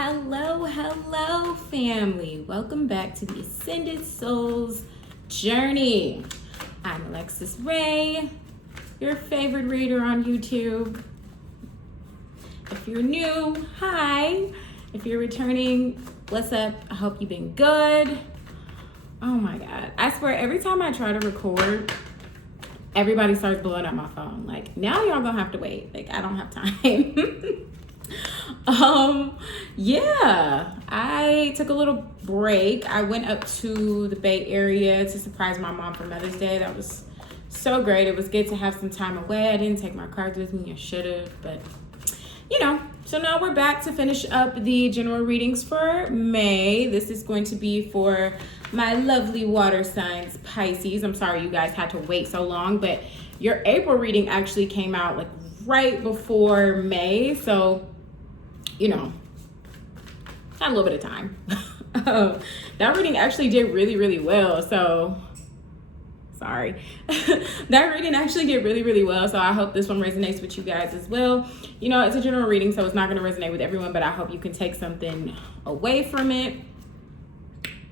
Hello, family. Welcome back to the Ascended Souls Journey. I'm Alexis Ray, your favorite reader on YouTube. If you're new, hi. If you're returning, what's up? I hope you've been good. Oh my God. I swear, every time I try to record, everybody starts blowing up my phone. Like, now y'all gonna have to wait. Like, I don't have time. Yeah, I took a little break. I went up to the Bay Area to surprise my mom for Mother's Day. That was so great. It was good to have some time away. I didn't take my cards with me. I should have, but you know. So now we're back to finish up the general readings for May. This is going to be for my lovely water signs, Pisces. I'm sorry you guys had to wait so long, but your April reading actually came out like right before May. So, you know, had a little bit of time. That reading actually did really well. So, sorry. That reading actually did really well. So I hope this one resonates with you guys as well. You know, it's a general reading, so it's not going to resonate with everyone, but I hope you can take something away from it.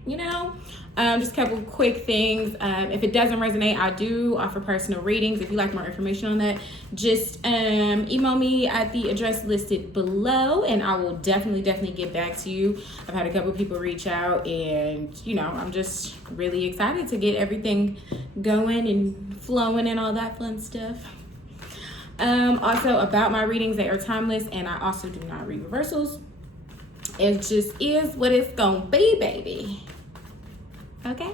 You know, just a couple quick things. If it doesn't resonate, I do offer personal readings. If you like more information on that, just email me at the address listed below, and I will definitely get back to you. I've had a couple people reach out, and you know, I'm just really excited to get everything going and flowing and all that fun stuff. Also, about my readings, they are timeless, and I also do not read reversals. It just is what it's gonna be, baby. Okay,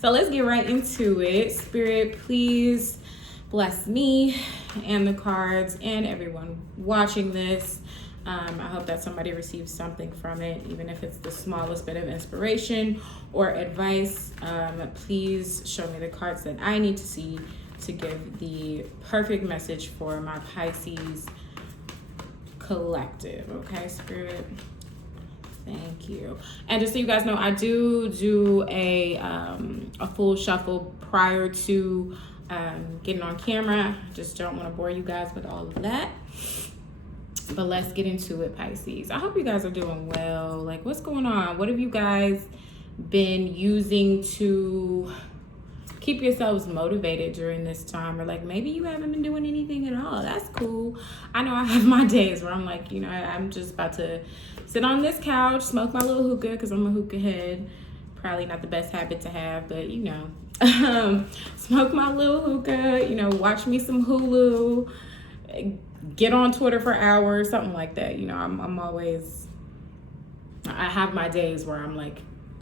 so let's get right into it. Spirit, please bless me and the cards and everyone watching this. I hope that somebody receives something from it, even if it's the smallest bit of inspiration or advice. Please show me the cards that I need to see to give the perfect message for my Pisces collective. Okay, Spirit. Thank you. And just so you guys know, I do a full shuffle prior to getting on camera. Just don't want to bore you guys with all of that. But let's get into it, Pisces. I hope you guys are doing well. Like, what's going on? What have you guys been using to keep yourselves motivated during this time? Or like, maybe you haven't been doing anything at all. That's cool. I know I have my days where I'm like, you know, I'm just about to sit on this couch, smoke my little hookah, because I'm a hookah head. Probably not the best habit to have, but you know, smoke my little hookah, you know, watch me some Hulu, get on Twitter for hours, something like that. You know, I'm always, I have my days where I'm like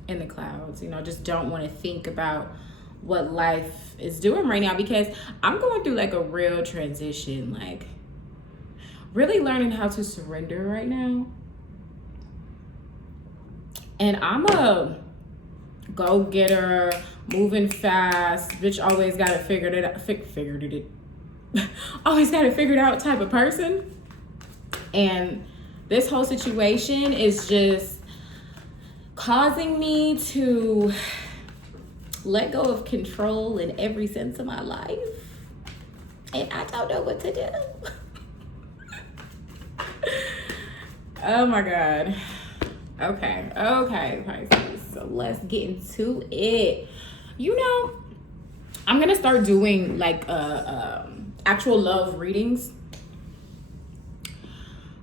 in the clouds, you know, just don't want to think about what life is doing right now, because I'm going through like a real transition, like really learning how to surrender right now. And I'm a go-getter, moving fast, bitch, always got it figured always got it figured out type of person. And this whole situation is just causing me to let go of control in every sense of my life. And I don't know what to do. Oh my God. Okay, Pisces. So let's get into it. You know, I'm gonna start doing like actual love readings.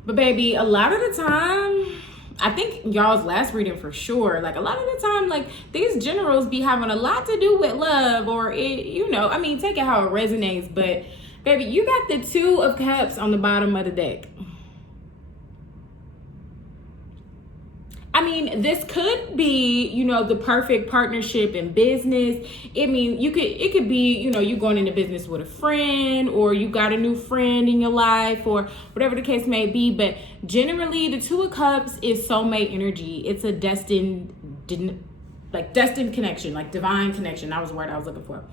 But baby, a lot of the time, I think y'all's last reading for sure, like a lot of the time, like these generals be having a lot to do with love, or it, you know, I mean, take it how it resonates, but baby, you got the Two of Cups on the bottom of the deck. I mean, this could be, you know, the perfect partnership in business. I mean, it could be, you know, you going into business with a friend, or you got a new friend in your life, or whatever the case may be. But generally, the Two of Cups is soulmate energy. It's a destined connection, like divine connection. That was the word I was looking for.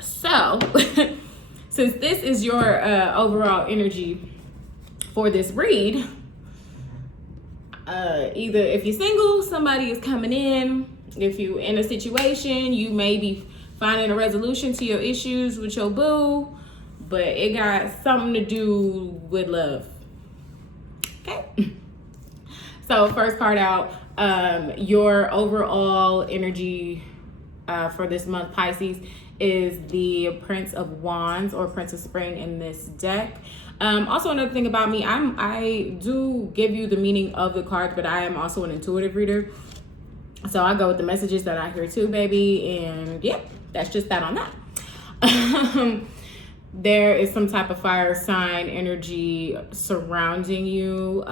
So, since this is your overall energy for this read, either if you're single, somebody is coming in. If you're in a situation, you may be finding a resolution to your issues with your boo, but it got something to do with love. So first card out, your overall energy for this month, Pisces, is the Prince of Wands or Prince of Spring in this deck. Also, another thing about me, I do give you the meaning of the cards, but I am also an intuitive reader. So I go with the messages that I hear too, baby. And yeah, that's just that on that. There is some type of fire sign energy surrounding you.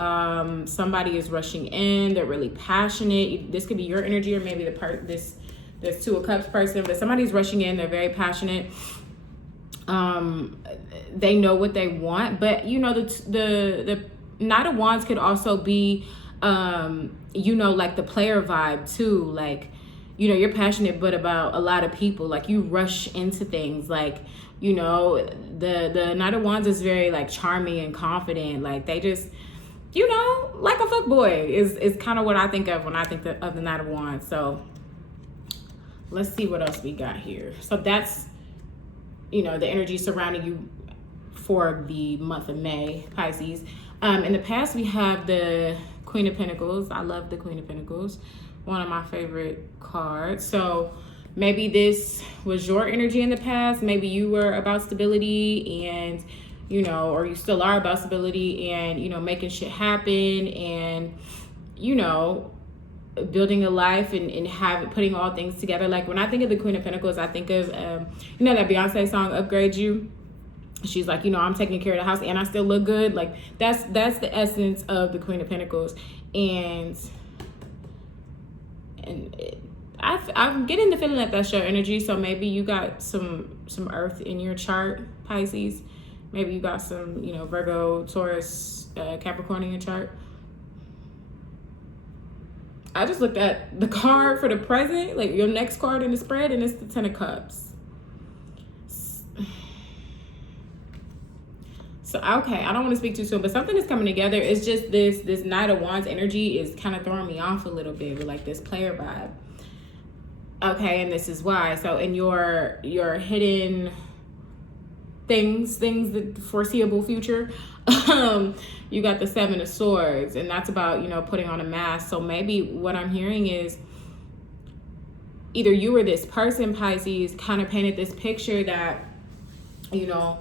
Somebody is rushing in. They're really passionate. This could be your energy, or maybe this Two of Cups person, but somebody's rushing in. They're very passionate. They know what they want, but you know, the Knight of Wands could also be, you know, like the player vibe too. Like, you know, you're passionate, but about a lot of people. Like, you rush into things. Like, you know, the Knight of Wands is very like charming and confident. Like, they just, you know, like a fuckboy is kind of what I think of when I think of the Knight of Wands. So let's see what else we got here. So that's, you know, the energy surrounding you for the month of May, Pisces. In the past, we have the Queen of Pentacles. I love the Queen of Pentacles. One of my favorite cards. So maybe this was your energy in the past. Maybe you were about stability and, you know, or you still are about stability and, you know, making shit happen and, you know, building a life and putting all things together. Like, when I think of the Queen of Pentacles, I think of, you know, that Beyonce song, Upgrade You. She's like, you know, I'm taking care of the house and I still look good. Like, that's the essence of the Queen of Pentacles. And I'm getting the feeling that that's your energy. So maybe you got some earth in your chart, Pisces. Maybe you got some, you know, Virgo, Taurus, Capricorn in your chart. I just looked at the card for the present, like your next card in the spread, and it's the Ten of Cups. So, okay, I don't want to speak too soon, but something is coming together. It's just this Knight of Wands energy is kind of throwing me off a little bit with like this player vibe. Okay, and this is why. So in your hidden things, the foreseeable future, you got the Seven of Swords, and that's about, you know, putting on a mask. So maybe what I'm hearing is either you or this person, Pisces, kind of painted this picture that, you know,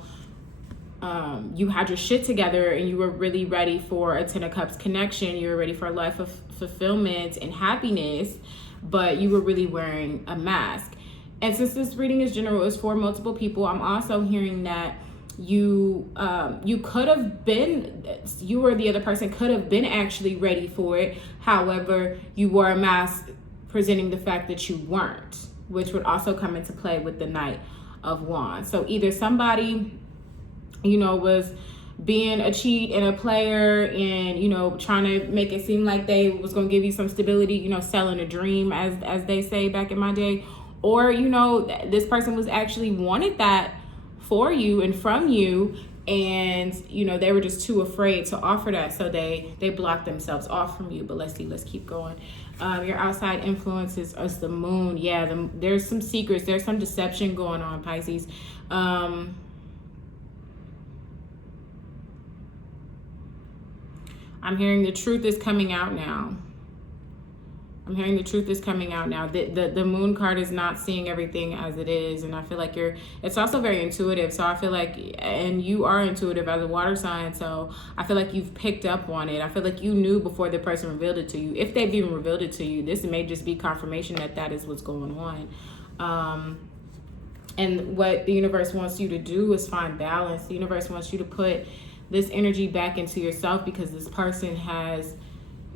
you had your shit together and you were really ready for a Ten of Cups connection. You were ready for a life of fulfillment and happiness, but you were really wearing a mask. And since this reading is general, it's for multiple people, I'm also hearing that you could have been, you or the other person could have been actually ready for it. However, you wore a mask presenting the fact that you weren't, which would also come into play with the Knight of Wands. So either somebody, you know, was being a cheat and a player and, you know, trying to make it seem like they was going to give you some stability, you know, selling a dream, as they say back in my day. Or, you know, this person was actually wanted that for you and from you, and, you know, they were just too afraid to offer that, so they blocked themselves off from you. But let's keep going. Your outside influences is the moon. Yeah, there's some secrets, there's some deception going on, Pisces. I'm hearing the truth is coming out now. I'm hearing the truth is coming out now. The moon card is not seeing everything as it is. And I feel like it's also very intuitive. So I feel like, and you are intuitive as a water sign. So I feel like you've picked up on it. I feel like you knew before the person revealed it to you. If they've even revealed it to you, this may just be confirmation that is what's going on. And what the universe wants you to do is find balance. The universe wants you to put this energy back into yourself because this person has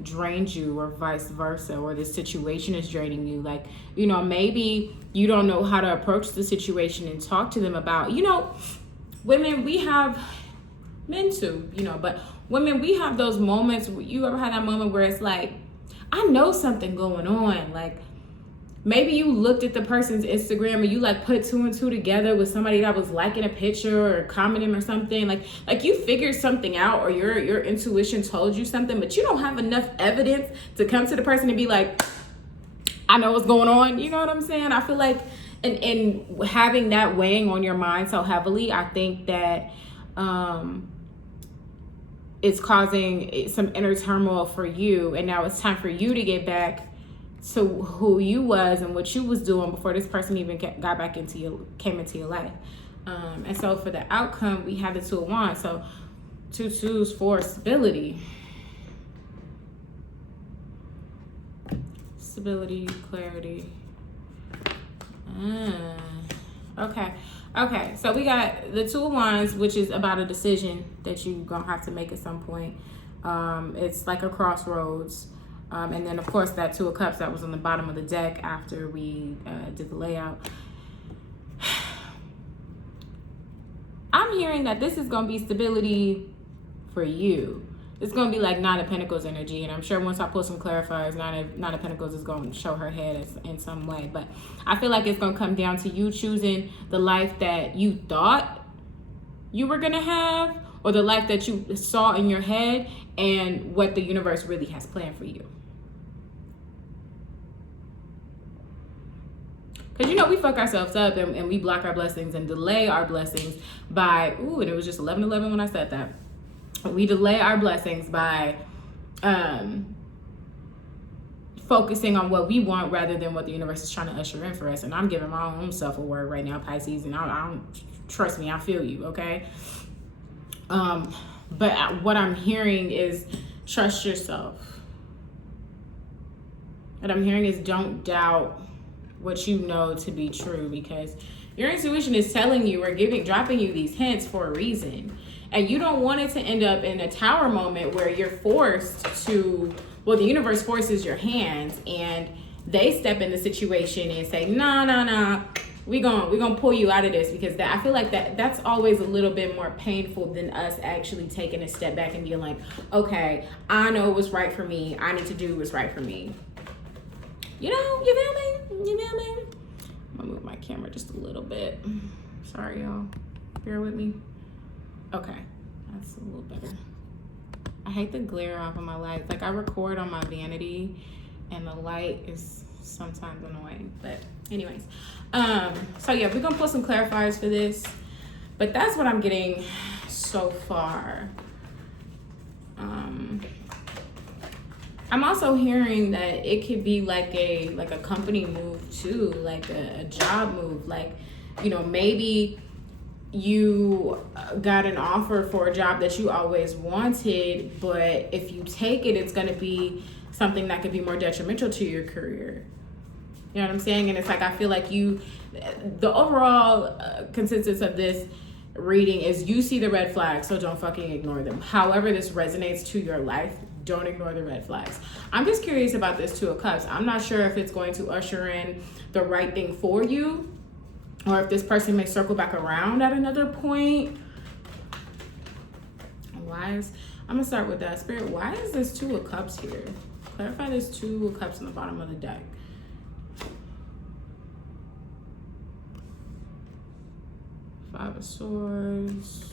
drained you, or vice versa, or this situation is draining you. Like, you know, maybe you don't know how to approach the situation and talk to them about, you know, women, we have, men too, you know, but women, we have those moments. You ever had that moment where it's like, I know something going on. Like, maybe you looked at the person's Instagram and you like put two and two together with somebody that was liking a picture or commenting or something. Like you figured something out, or your intuition told you something, but you don't have enough evidence to come to the person and be like, I know what's going on. You know what I'm saying? I feel like and having that weighing on your mind so heavily, I think that it's causing some inner turmoil for you, and now it's time for you to get back to who you was and what you was doing before this person even got back into came into your life. And so for the outcome, we have the Two of Wands. So 2 2s for stability. Stability, clarity. Okay, so we got the Two of Wands, which is about a decision that you're gonna have to make at some point. It's like a crossroads. And then of course that Two of Cups that was on the bottom of the deck after we did the layout. I'm hearing that this is gonna be stability for you. It's gonna be like Nine of Pentacles energy, and I'm sure once I pull some clarifiers, Nine of Pentacles is gonna show her head in some way. But I feel like it's gonna come down to you choosing the life that you thought you were gonna have, or the life that you saw in your head, and what the universe really has planned for you. Because, you know, we fuck ourselves up and we block our blessings and delay our blessings by, and it was just 11:11 when I said that. We delay our blessings by focusing on what we want rather than what the universe is trying to usher in for us. And I'm giving my own self a word right now, Pisces, and I don't, trust me, I feel you, okay? But what I'm hearing is trust yourself. What I'm hearing is don't doubt what you know to be true, because your intuition is telling you or dropping you these hints for a reason. And you don't want it to end up in a tower moment where you're forced to, well, the universe forces your hands and they step in the situation and say, no, we gonna pull you out of this, because I feel like that's always a little bit more painful than us actually taking a step back and being like, okay, I know what's right for me. I need to do what's right for me. You know, you feel me? You feel me? I'm gonna move my camera just a little bit. Sorry, y'all. Bear with me. Okay, that's a little better. I hate the glare off of my lights. Like, I record on my vanity and the light is sometimes annoying. But anyways, so yeah, we're gonna put some clarifiers for this. But that's what I'm getting so far. I'm also hearing that it could be like a company move too, like a job move. Like, you know, maybe you got an offer for a job that you always wanted, but if you take it, it's going to be something that could be more detrimental to your career. You know what I'm saying? And it's like, I feel like the overall consensus of this reading is you see the red flags, so don't fucking ignore them. However this resonates to your life, don't ignore the red flags. I'm just curious about this Two of Cups. I'm not sure if it's going to usher in the right thing for you, or if this person may circle back around at another point. I'm gonna start with that. Spirit, why is this Two of Cups here? Clarify this Two of Cups on the bottom of the deck. Five of Swords.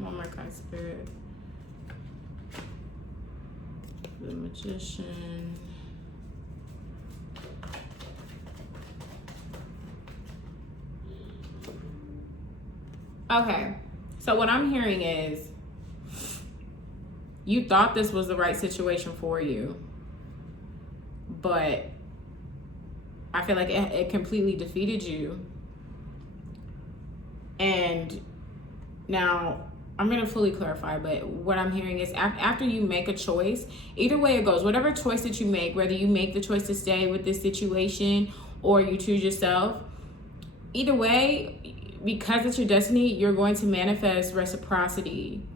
One more card, Spirit. The Magician. Okay, so what I'm hearing is you thought this was the right situation for you, but I feel like it completely defeated you. And now I'm going to fully clarify, but what I'm hearing is after you make a choice, either way it goes, whatever choice that you make, whether you make the choice to stay with this situation or you choose yourself, either way, because it's your destiny, you're going to manifest reciprocity.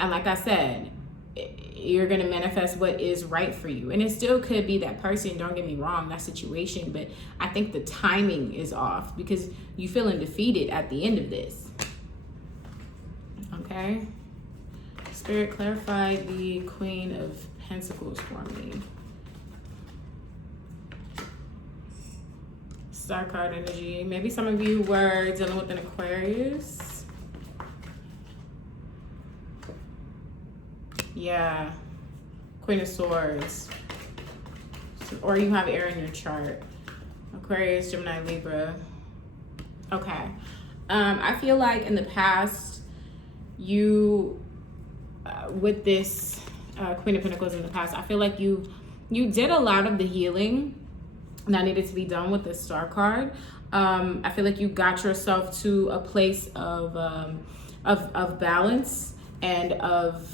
And like I said, you're going to manifest what is right for you. And it still could be that person, don't get me wrong, that situation, but I think the timing is off because you're feeling defeated at the end of this. Okay? Spirit, clarify the Queen of Pentacles for me. Star card energy. Maybe some of you were dealing with an Aquarius. Yeah. Queen of Swords. Or you have air in your chart. Aquarius, Gemini, Libra. Okay. I feel like in the past, you, with this Queen of Pentacles in the past, I feel like you did a lot of the healing that needed to be done with the Star card. I feel like you got yourself to a place of balance and of,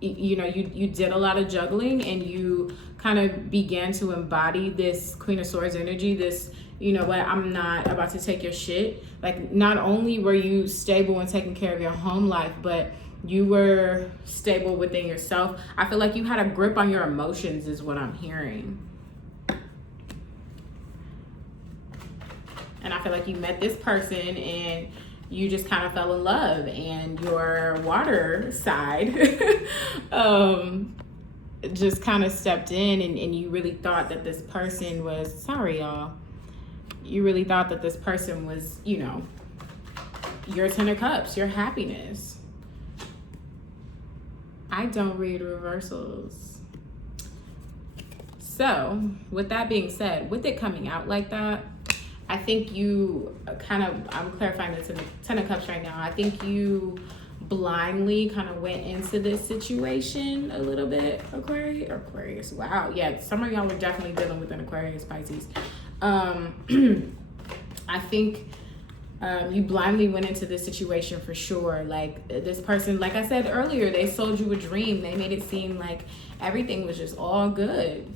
you know, you did a lot of juggling, and you kind of began to embody this Queen of Swords energy, this, you know what, I'm not about to take your shit. Like, not only were you stable and taking care of your home life, but you were stable within yourself. I feel like you had a grip on your emotions is what I'm hearing. And I feel like you met this person and you just kind of fell in love, and your water side just kind of stepped in, and you really thought that this person was, sorry y'all, you really thought that this person was, you know, your Ten of Cups, your happiness. I don't read reversals. So with that being said, with it coming out like that, I think you kind of, I'm clarifying this in the Ten of Cups right now. I think you blindly kind of went into this situation a little bit. Aquarius. Wow. Yeah, some of y'all are definitely dealing with an Aquarius, Pisces. I think you blindly went into this situation for sure. Like, this person, like I said earlier, they sold you a dream. They made it seem like everything was just all good.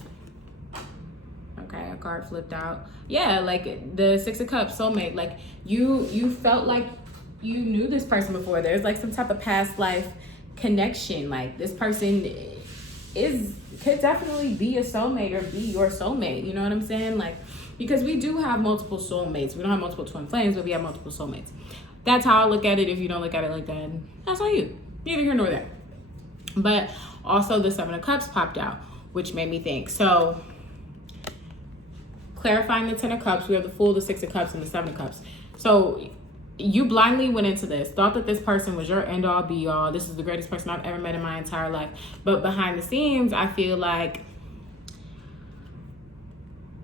Okay, a card flipped out. Yeah, like the Six of Cups, soulmate. Like, you felt like you knew this person before. There's like some type of past life connection. Like, this person could definitely be a soulmate or be your soulmate. You know what I'm saying? Like, because we do have multiple soulmates. We don't have multiple twin flames, but we have multiple soulmates. That's how I look at it. If you don't look at it like that, that's on you. Neither here nor there. But also the Seven of Cups popped out, which made me think. So, clarifying the Ten of Cups, we have the Fool, the Six of Cups, and the Seven of Cups. So you blindly went into this, thought that this person was your end all be all. This is the greatest person I've ever met in my entire life. But behind the scenes, I feel like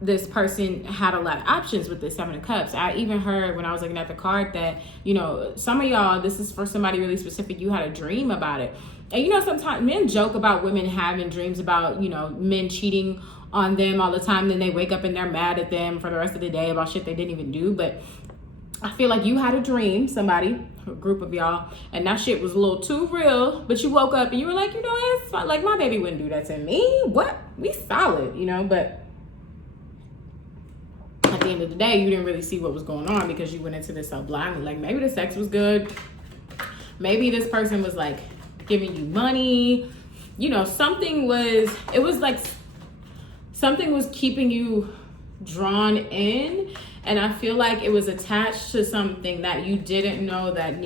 this person had a lot of options with this Seven of Cups. I even heard when I was looking at the card that, you know, some of y'all, this is for somebody really specific, you had a dream about it. And you know, sometimes men joke about women having dreams about, you know, men cheating on them all the time. Then they wake up and they're mad at them for the rest of the day about shit they didn't even do. But I feel like you had a dream, somebody, a group of y'all, and that shit was a little too real. But you woke up and you were like, you know, it's fine. Like, my baby wouldn't do that to me. What? We solid, you know. But at the end of the day, you didn't really see what was going on because you went into this so blindly. Like, maybe the sex was good. Maybe this person was like giving you money. You know, something was keeping you drawn in. And I feel like it was attached to something that you didn't know you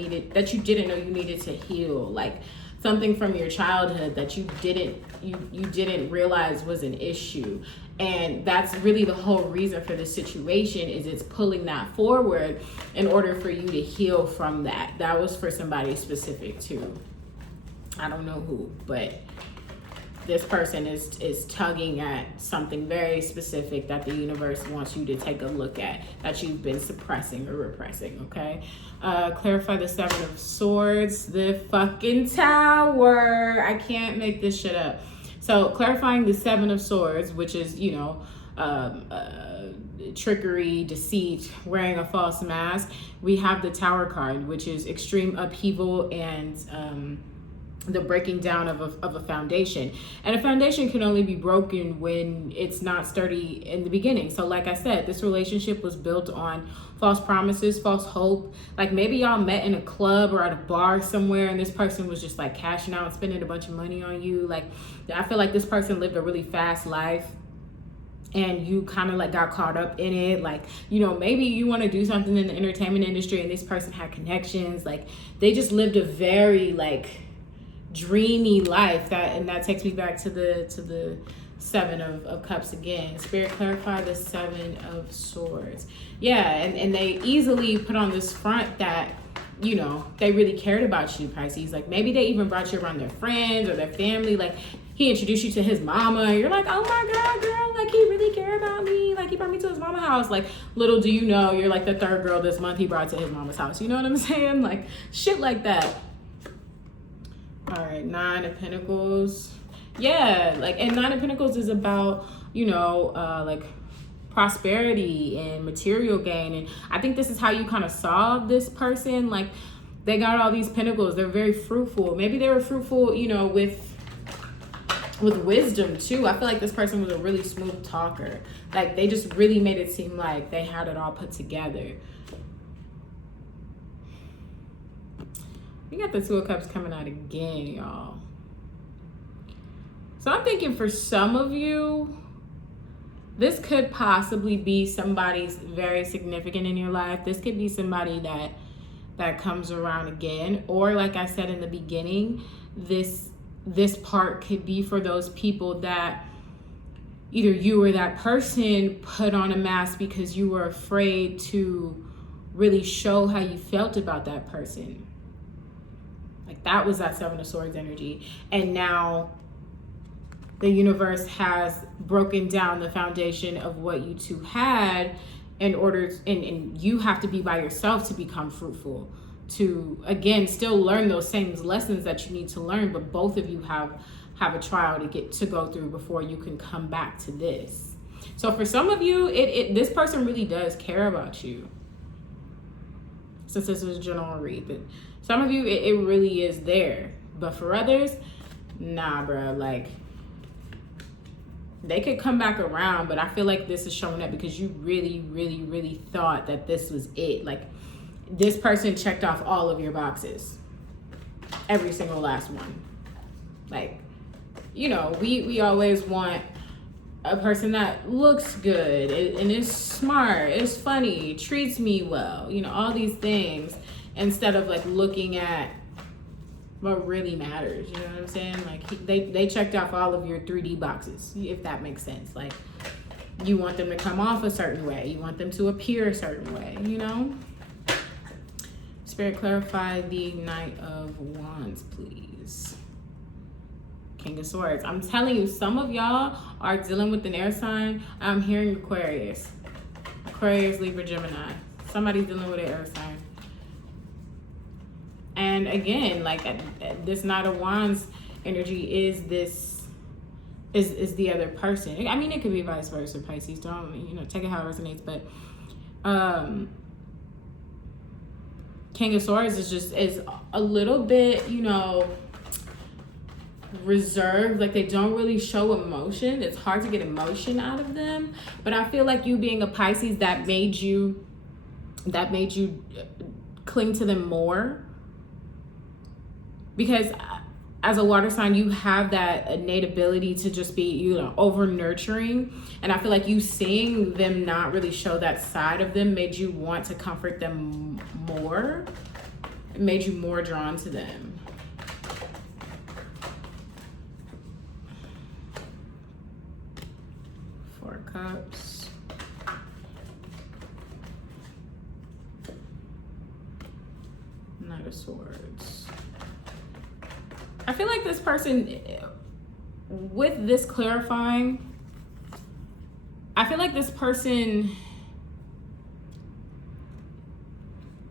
needed to heal. Like, something from your childhood that you didn't realize was an issue. And that's really the whole reason for this situation, is it's pulling that forward in order for you to heal from that. That was for somebody specific too. I don't know who, but this person is tugging at something very specific that the universe wants you to take a look at, that you've been suppressing or repressing, okay? Clarify the Seven of Swords, the fucking Tower. I can't make this shit up. So clarifying the Seven of Swords, which is, you know, trickery, deceit, wearing a false mask. We have the Tower card, which is extreme upheaval and the breaking down of a foundation. And a foundation can only be broken when it's not sturdy in the beginning. So like I said, this relationship was built on false promises, false hope. Like, maybe y'all met in a club or at a bar somewhere and this person was just like cashing out and spending a bunch of money on you. Like, I feel like this person lived a really fast life and you kind of like got caught up in it. Like, you know, maybe you want to do something in the entertainment industry and this person had connections. Like, they just lived a very like dreamy life. That takes me back to the Seven of Cups again. Spirit, clarify the Seven of Swords. Yeah, and they easily put on this front that you know, they really cared about you, Pisces. Like maybe they even brought you around their friends or their family. Like he introduced you to his mama. You're like, oh my God, girl, like he really cared about me. Like he brought me to his mama's house. Like little do you know, you're like the third girl this month he brought to his mama's house. You know what I'm saying? Like shit like that. All right, 9 of Pentacles. Yeah, like, and 9 of Pentacles is about, you know, like prosperity and material gain. And I think this is how you kind of saw this person. Like they got all these pentacles. They're very fruitful. Maybe they were fruitful, you know, with wisdom too. I feel like this person was a really smooth talker. Like they just really made it seem like they had it all put together. We got the 2 of Cups coming out again, y'all. So I'm thinking for some of you, this could possibly be somebody's very significant in your life. This could be somebody that comes around again. Or like I said in the beginning, this part could be for those people that either you or that person put on a mask because you were afraid to really show how you felt about that person. Like that was that 7 of Swords energy. And now the universe has broken down the foundation of what you two had in order to, and you have to be by yourself to become fruitful, to again still learn those same lessons that you need to learn, but both of you have a trial to go through before you can come back to this. So for some of you, this person really does care about you. Since this is a general read, but some of you it really is there, but for others, nah, bro. Like they could come back around, but I feel like this is showing up because you really, really, really thought that this was it. Like this person checked off all of your boxes, every single last one. Like, you know, we always want a person that looks good and is smart, is funny, treats me well, you know, all these things, instead of like looking at what really matters. You know what I'm saying? Like they checked off all of your 3D boxes, if that makes sense. Like you want them to come off a certain way, you want them to appear a certain way, you know. Spirit, clarify the Knight of Wands, please. King of Swords. I'm telling you, some of y'all are dealing with an air sign. I'm hearing Aquarius, Libra, Gemini. Somebody's dealing with an air sign. And again, like this Knight of Wands energy is the other person. I mean, it could be vice versa, Pisces. Don't, you know, take it how it resonates. But King of Swords is a little bit, you know, reserved. Like they don't really show emotion. It's hard to get emotion out of them. But I feel like you being a Pisces, that made you cling to them more. Because as a water sign, you have that innate ability to just be, you know, over nurturing. And I feel like you seeing them not really show that side of them made you want to comfort them more. It made you more drawn to them. Four of Cups. Knight of Swords. I feel like this person, with this clarifying, I feel like this person,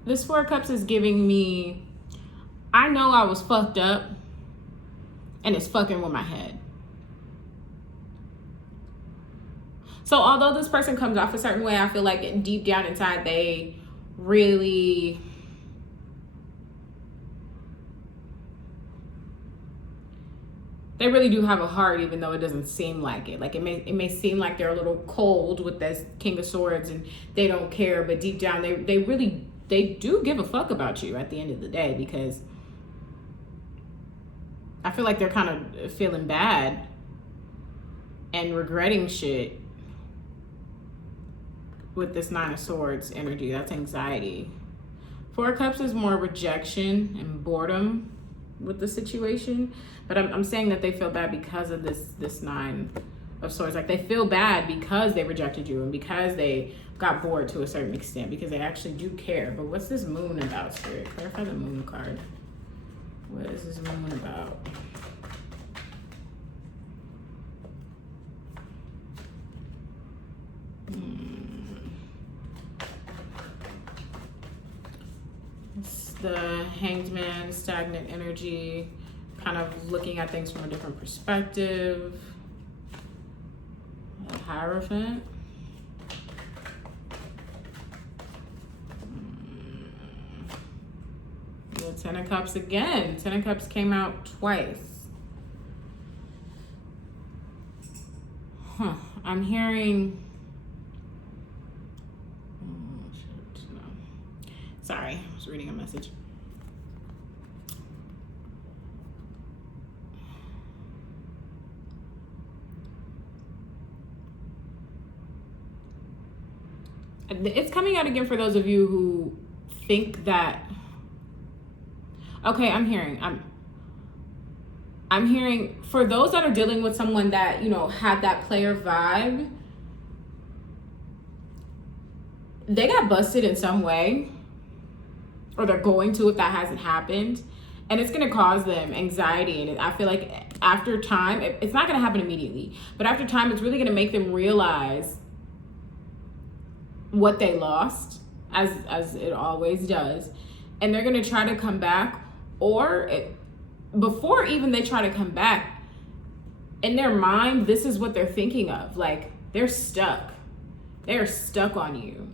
this Four of Cups is giving me, I know I was fucked up and it's fucking with my head. So although this person comes off a certain way, I feel like deep down inside, they really do have a heart, even though it doesn't seem like it. Like it may seem like they're a little cold with this King of Swords and they don't care, but deep down they do give a fuck about you at the end of the day, because I feel like they're kind of feeling bad and regretting shit with this Nine of Swords energy. That's anxiety. Four of Cups is more rejection and boredom with the situation, but I'm saying that they feel bad because of this Nine of Swords. Like they feel bad because they rejected you and because they got bored to a certain extent, because they actually do care. But what's this Moon about, Spirit? Clarify the Moon card. What is this Moon about? It's the Hanged Man, stagnant energy, kind of looking at things from a different perspective. The Hierophant. The Ten of Cups again. Ten of Cups came out twice. I'm hearing... Oh, shit, no. Sorry, I was reading a message. It's coming out again for those of you who think that... Okay, I'm hearing for those that are dealing with someone that, you know, had that player vibe, they got busted in some way, or they're going to if that hasn't happened, and it's going to cause them anxiety. And I feel like after time, it's not going to happen immediately, but after time, it's really going to make them realize what they lost, as it always does, and they're going to try to come back, or before even they try to come back, in their mind, this is what they're thinking of. Like, they're stuck. They're stuck on you.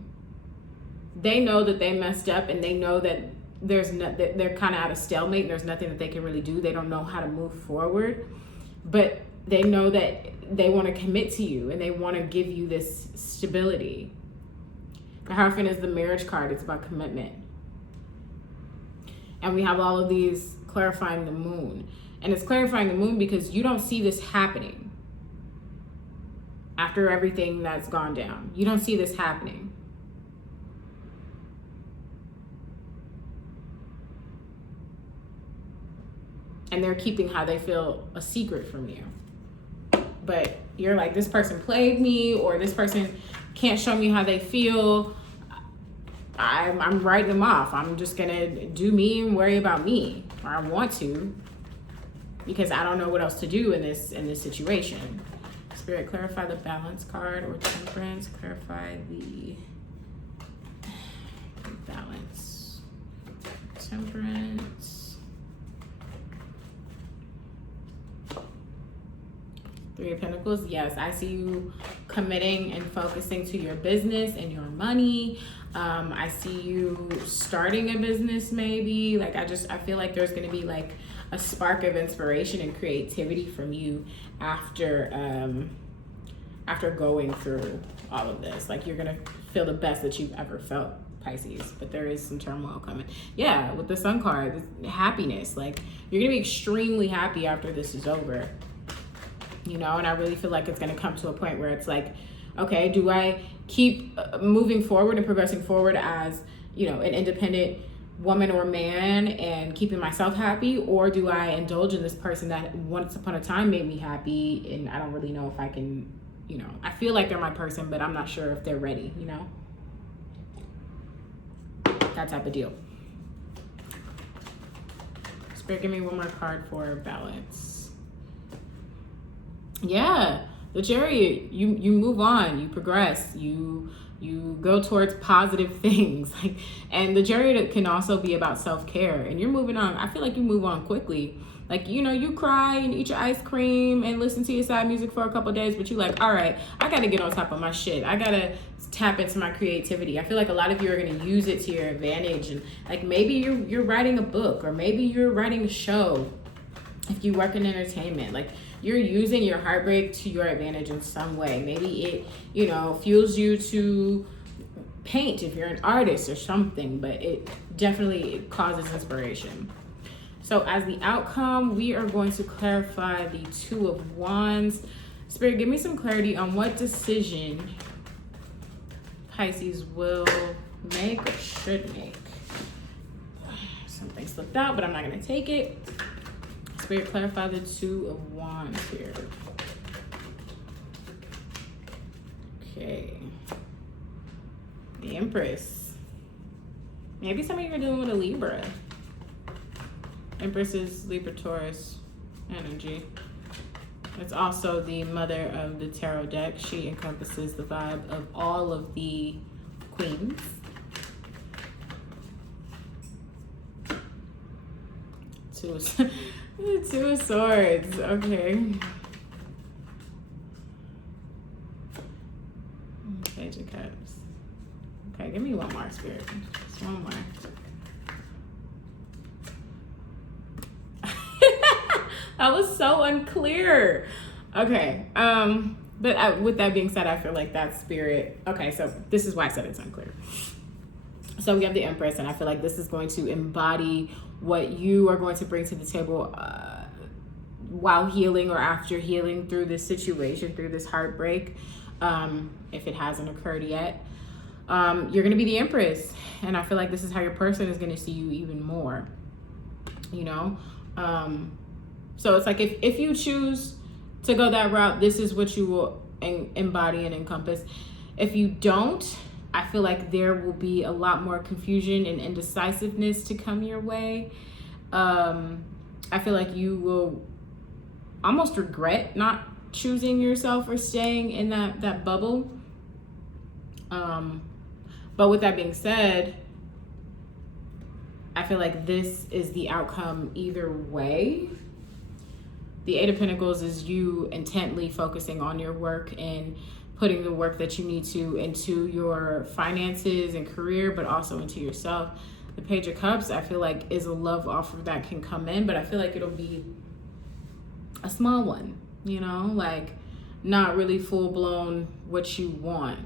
They know that they messed up, and they know that they're kind of at a stalemate, and there's nothing that they can really do. They don't know how to move forward, but they know that they want to commit to you, and they want to give you this stability. The Hierophant is the marriage card. It's about commitment. And we have all of these clarifying the Moon. And it's clarifying the Moon because you don't see this happening after everything that's gone down. You don't see this happening. And they're keeping how they feel a secret from you. But you're like, this person played me, or this person can't show me how they feel. I'm writing them off. I'm just gonna do me and worry about me, or I want to, because I don't know what else to do in this situation. Spirit, clarify the Balance card, or Temperance. Clarify the Balance. Temperance. Three of Pentacles. Yes, I see you committing and focusing to your business and your money. I see you starting a business, maybe. Like, I feel like there's going to be like a spark of inspiration and creativity from you after going through all of this. Like, you're going to feel the best that you've ever felt, Pisces. But there is some turmoil coming. Yeah, with the Sun card, happiness. Like, you're going to be extremely happy after this is over. You know, and I really feel like it's going to come to a point where it's like, okay, do I keep moving forward and progressing forward as, you know, an independent woman or man and keeping myself happy, or do I indulge in this person that once upon a time made me happy, and I don't really know if I can, you know, I feel like they're my person, but I'm not sure if they're ready, you know, that type of deal. Spirit, give me one more card for Balance. Yeah, the Chariot, you move on, you progress, you go towards positive things. Like, and the Chariot can also be about self-care, and you're moving on. I feel like you move on quickly. Like, you know, you cry and eat your ice cream and listen to your sad music for a couple of days, but you're like, all right, I got to get on top of my shit. I got to tap into my creativity. I feel like a lot of you are going to use it to your advantage. And like, maybe you're writing a book, or maybe you're writing a show if you work in entertainment. Like, you're using your heartbreak to your advantage in some way. Maybe it, you know, fuels you to paint if you're an artist or something, but it definitely causes inspiration. So as the outcome, we are going to clarify the Two of Wands. Spirit, give me some clarity on what decision Pisces will make or should make. Something slipped out, but I'm not going to take it. Spirit, clarify the Two of Wands here. Okay. The Empress. Maybe some of you are dealing with a Libra. Empress is Libra Taurus energy. It's also the mother of the tarot deck. She encompasses the vibe of all of the queens. Two of Swords. Okay. Page of Cups. Okay, give me one more, Spirit. Just one more. That was so unclear. Okay. But with that being said, I feel like that Spirit. Okay, so this is why I said it's unclear. So we have the Empress, and I feel like this is going to embody what you are going to bring to the table while healing or after healing through this situation, through this heartbreak, if it hasn't occurred yet. You're going to be the Empress, and I feel like this is how your person is going to see you even more, you know? So it's like if you choose to go that route, this is what you will embody and encompass. If you don't, I feel like there will be a lot more confusion and indecisiveness to come your way. I feel like you will almost regret not choosing yourself or staying in that bubble. But with that being said, I feel like this is the outcome either way. The Eight of Pentacles is you intently focusing on your work and putting the work that you need to into your finances and career, but also into yourself. The Page of Cups, I feel like, is a love offer that can come in, but I feel like it'll be a small one, you know, like not really full blown what you want.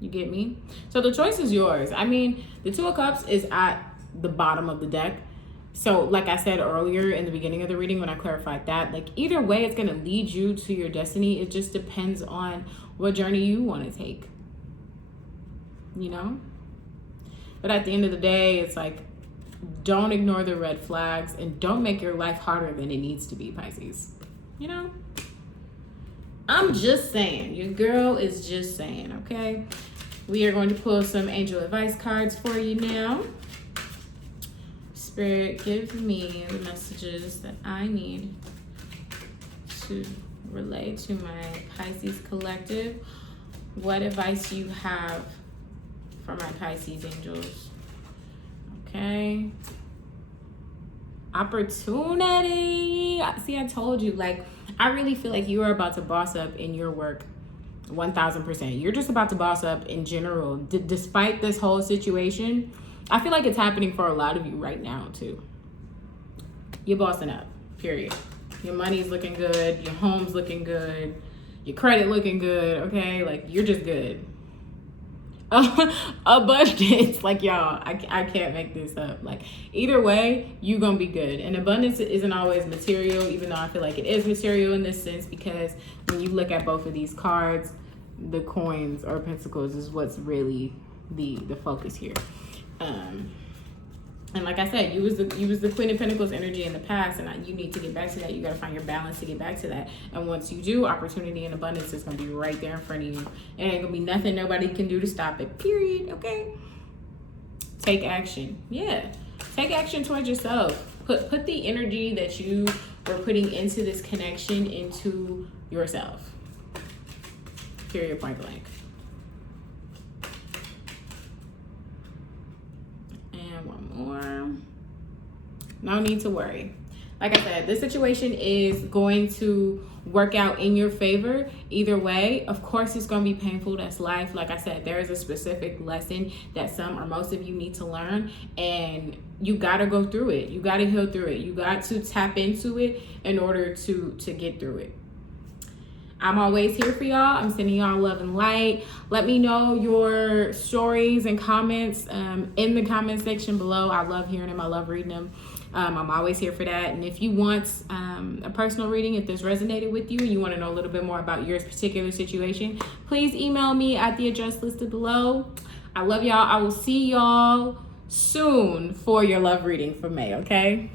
You get me? So the choice is yours. I mean, the Two of Cups is at the bottom of the deck. So like I said earlier in the beginning of the reading when I clarified that, like either way, it's going to lead you to your destiny. It just depends on what journey you want to take, you know? But at the end of the day, it's like, don't ignore the red flags and don't make your life harder than it needs to be, Pisces. You know? I'm just saying. Your girl is just saying, okay? We are going to pull some angel advice cards for you now. Spirit, give me the messages that I need to relay to my Pisces collective. What advice do you have for my Pisces angels? Okay. Opportunity. See, I told you, like, I really feel like you are about to boss up in your work 1000%. You're just about to boss up in general. Despite this whole situation, I feel like it's happening for a lot of you right now, too. You're bossing up, period. Your money's looking good. Your home's looking good. Your credit looking good, okay? Like, you're just good. Abundance, like, y'all, I can't make this up. Like, either way, you gonna be good. And abundance isn't always material, even though I feel like it is material in this sense, because when you look at both of these cards, the coins or pentacles is what's really the focus here. And like I said, you was the Queen of Pentacles energy in the past, and you need to get back to that. You got to find your balance to get back to that. And once you do, opportunity and abundance is going to be right there in front of you. It ain't going to be nothing nobody can do to stop it, period, okay? Take action. Yeah. Take action towards yourself. Put the energy that you were putting into this connection into yourself. Period, point blank. More. No need to worry. Like I said, this situation is going to work out in your favor either way. Of course, it's going to be painful. That's life. Like I said, there is a specific lesson that some or most of you need to learn, and you got to go through it. You got to heal through it. You got to tap into it in order to get through it. I'm always here for y'all. I'm sending y'all love and light. Let me know your stories and comments in the comment section below. I love hearing them. I love reading them. I'm always here for that. And if you want a personal reading, if this resonated with you and you want to know a little bit more about your particular situation, please email me at the address listed below. I love y'all. I will see y'all soon for your love reading for May, okay?